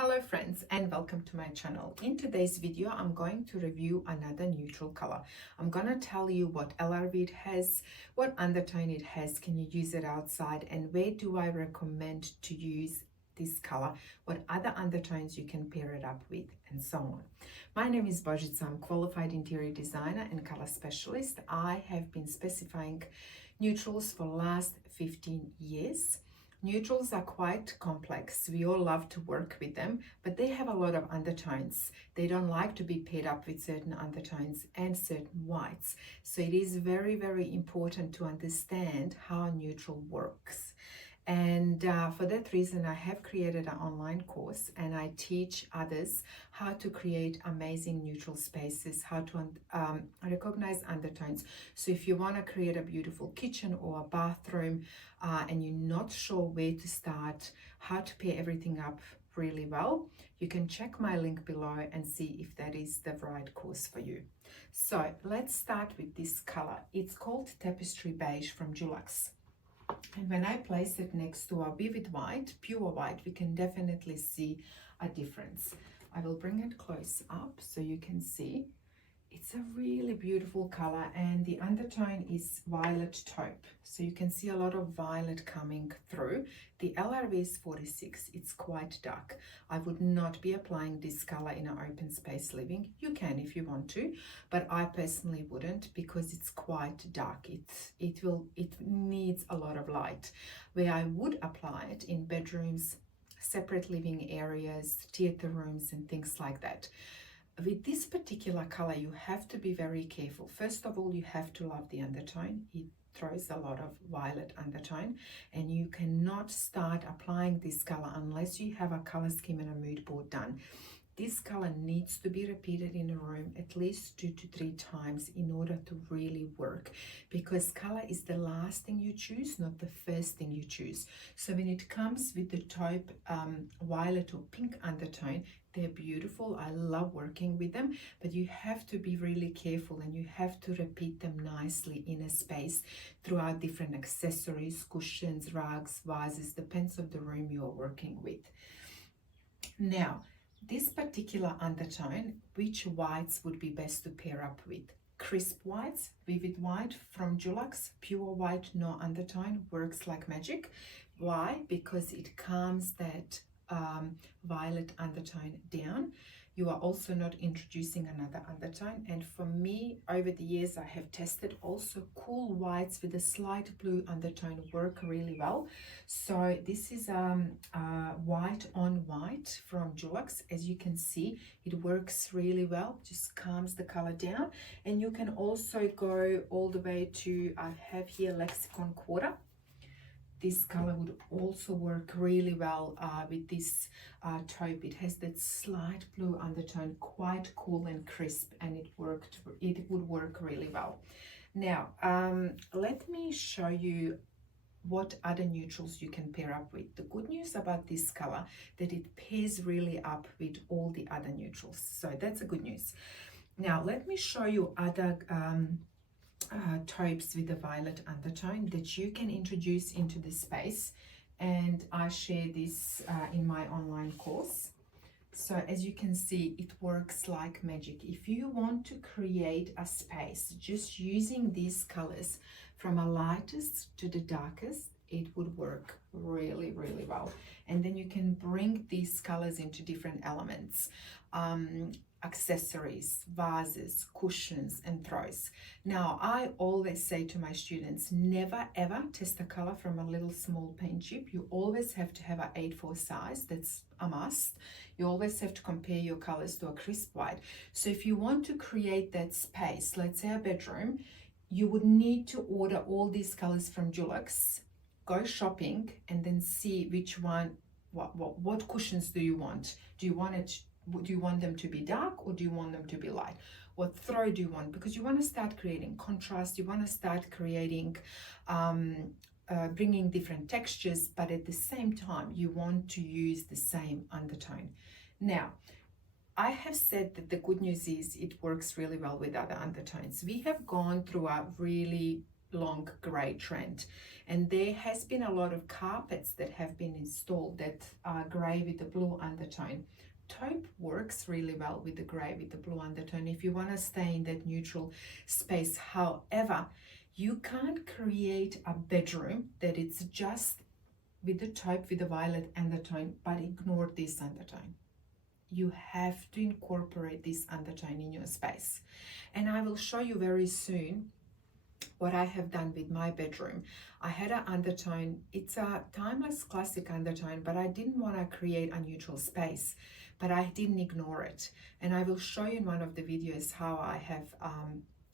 Hello friends and welcome to my channel. In today's video I'm going to review another neutral color. I'm gonna tell you what LRV it has, what undertone it has, can you use it outside, and where do I recommend to use this color, what other undertones you can pair it up with, and so on. My name is Božica. I'm qualified interior designer and color specialist. I have been specifying neutrals for the last 15 years. Neutrals are quite complex. We all love to work with them, but they have a lot of undertones. They don't like to be paired up with certain undertones and certain whites. So it is very, very important to understand how neutral works. And for that reason, I have created an online course and I teach others how to create amazing neutral spaces, how to recognize undertones. So if you want to create a beautiful kitchen or a bathroom and you're not sure where to start, how to pair everything up really well, you can check my link below and see if that is the right course for you. So let's start with this color. It's called Tapestry Beige from Dulux. And when I place it next to a vivid white, pure white, we can definitely see a difference. I will bring it close up so you can see. It's a really beautiful color and the undertone is violet taupe. So you can see a lot of violet coming through. The LRV is 46, it's quite dark. I would not be applying this color in an open space living. You can if you want to, but I personally wouldn't because it's quite dark. It needs a lot of light. Where I would apply it in bedrooms, separate living areas, theater rooms and things like that. With this particular color, you have to be very careful. First of all, you have to love the undertone. It throws a lot of violet undertone, and you cannot start applying this color unless you have a color scheme and a mood board done. This color needs to be repeated in a room at least 2 to 3 times in order to really work, because color is the last thing you choose, not the first thing you choose. So when it comes with the taupe, violet or pink undertone, they're beautiful. I love working with them, but you have to be really careful and you have to repeat them nicely in a space throughout different accessories, cushions, rugs, vases, depends on the room you're working with. Now, this particular undertone, which whites would be best to pair up with? Crisp whites, vivid white from Dulux, pure white, no undertone, works like magic. Why? Because it calms that violet undertone down. You are also not introducing another undertone. And for me, over the years, I have tested also cool whites with a slight blue undertone work really well. So this is white on white from Dulux. As you can see, it works really well, just calms the color down. And you can also go all the way to, I have here Lexicon Quarter. This color would also work really well with this taupe. It has that slight blue undertone, quite cool and crisp, and it would work really well. Now, let me show you what other neutrals you can pair up with. The good news about this color, that it pairs really up with all the other neutrals. So that's a good news. Now, let me show you other taupes with a violet undertone that you can introduce into the space, and I share this in my online course. So as you can see, it works like magic. If you want to create a space just using these colors from a lightest to the darkest, it would work really, really well. And then you can bring these colors into different elements. Accessories, vases, cushions, and throws. Now, I always say to my students, never ever test a color from a little small paint chip. You always have to have an 8-4 size. That's a must. You always have to compare your colors to a crisp white. So if you want to create that space, let's say a bedroom, you would need to order all these colors from Dulux, go shopping, and then see which one, what cushions do you want? Do you want them to be dark or do you want them to be light? What throw do you want? Because you want to start creating contrast, you want to start creating, bringing different textures, but at the same time, you want to use the same undertone. Now, I have said that the good news is it works really well with other undertones. We have gone through a really long gray trend, and there has been a lot of carpets that have been installed that are gray with the blue undertone. Taupe works really well with the gray with the blue undertone if you want to stay in that neutral space. However, you can't create a bedroom that it's just with the taupe with the violet undertone but ignore this undertone. You have to incorporate this undertone in your space, and I will show you very soon what I have done with my bedroom. I had an undertone, it's a timeless classic undertone, but I didn't want to create a neutral space, but I didn't ignore it. And I will show you in one of the videos how I have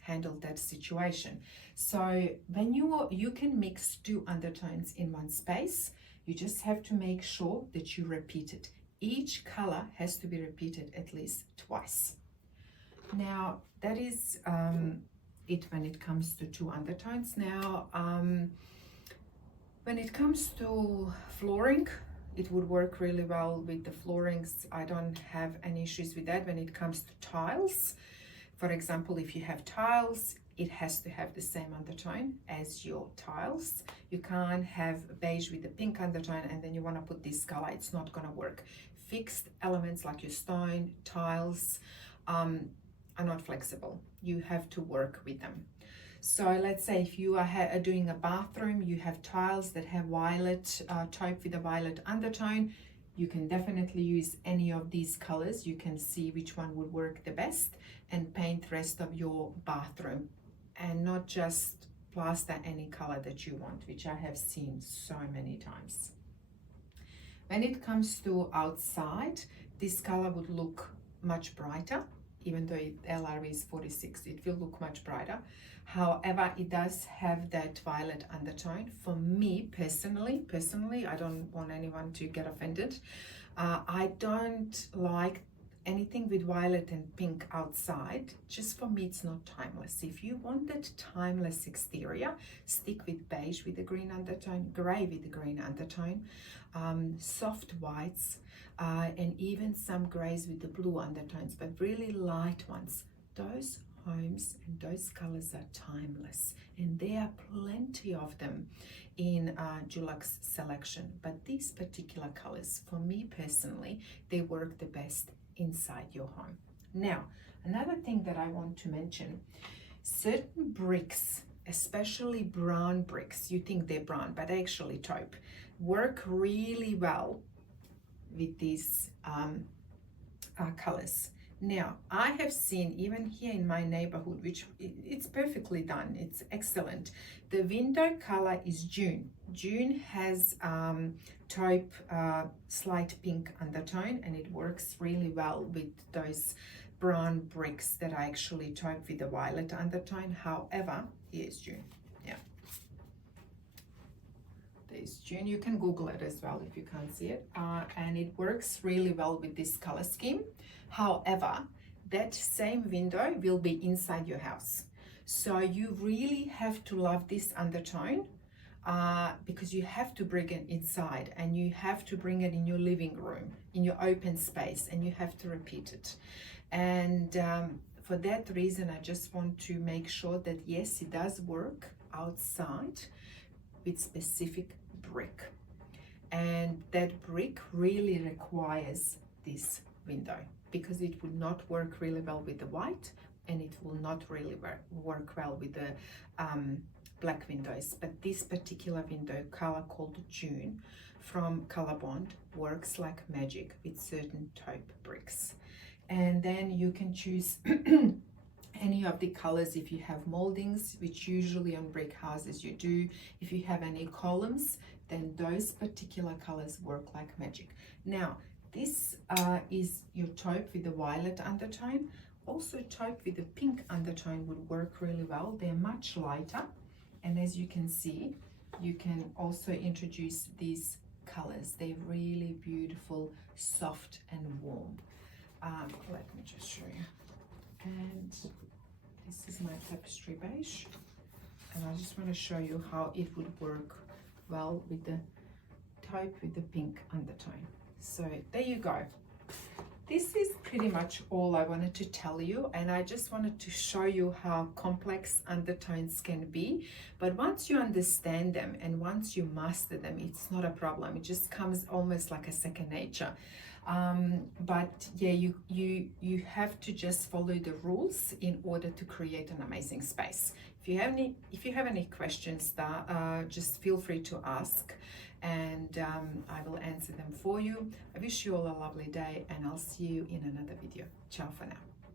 handled that situation. So when you can mix two undertones in one space, you just have to make sure that you repeat it. Each color has to be repeated at least twice. Now that is it when it comes to two undertones. Now when it comes to flooring, it would work really well with the floorings. I don't have any issues with that. When it comes to tiles, for example, if you have tiles, it has to have the same undertone as your tiles. You can't have beige with the pink undertone and then you want to put this color. It's not going to work. Fixed elements like your stone, tiles are not flexible. You have to work with them. So let's say if you are doing a bathroom, you have tiles that have violet taupe with a violet undertone, you can definitely use any of these colors. You can see which one would work the best and paint the rest of your bathroom, and not just plaster any color that you want, which I have seen so many times. When it comes to outside, this color would look much brighter. Even though LRV is 46, it will look much brighter. However, it does have that violet undertone. For me personally, I don't want anyone to get offended. I don't like anything with violet and pink outside. Just for me, it's not timeless. If you want that timeless exterior, stick with beige with the green undertone, gray with the green undertone, soft whites, and even some grays with the blue undertones, but really light ones. Those homes and those colors are timeless, and there are plenty of them in Dulux selection. But these particular colors, for me personally, they work the best inside your home. Now, another thing that I want to mention, certain bricks, especially brown bricks, you think they're brown, but actually taupe, work really well with these colors. Now, I have seen even here in my neighborhood, which it's perfectly done, it's excellent. The window color is June. June has taupe slight pink undertone, and it works really well with those brown bricks that are actually taupe with the violet undertone. However, here's June. Yeah. There's June. You can Google it as well if you can't see it. And it works really well with this color scheme. However, that same window will be inside your house. So you really have to love this undertone because you have to bring it inside, and you have to bring it in your living room, in your open space, and you have to repeat it. And for that reason, I just want to make sure that yes, it does work outside with specific brick. And that brick really requires this window, because it would not work really well with the white, and it will not really work well with the black windows. But this particular window color called June from Colorbond works like magic with certain taupe bricks. And then you can choose any of the colors if you have moldings, which usually on brick houses you do. If you have any columns, then those particular colors work like magic. Now, this is your taupe with the violet undertone. Also, taupe with the pink undertone would work really well. They're much lighter. And as you can see, you can also introduce these colors. They're really beautiful, soft and warm. Let me just show you. And this is my tapestry beige. And I just want to show you how it would work well with the taupe with the pink undertone. So there you go. this is pretty much all I wanted to tell you, and I just wanted to show you how complex undertones can be. But once you understand them and once you master them, it's not a problem. It just comes almost like a second nature. But yeah, you have to just follow the rules in order to create an amazing space. If you have any questions, just feel free to ask, and I will answer them for you. I wish you all a lovely day, and I'll see you in another video. Ciao for now.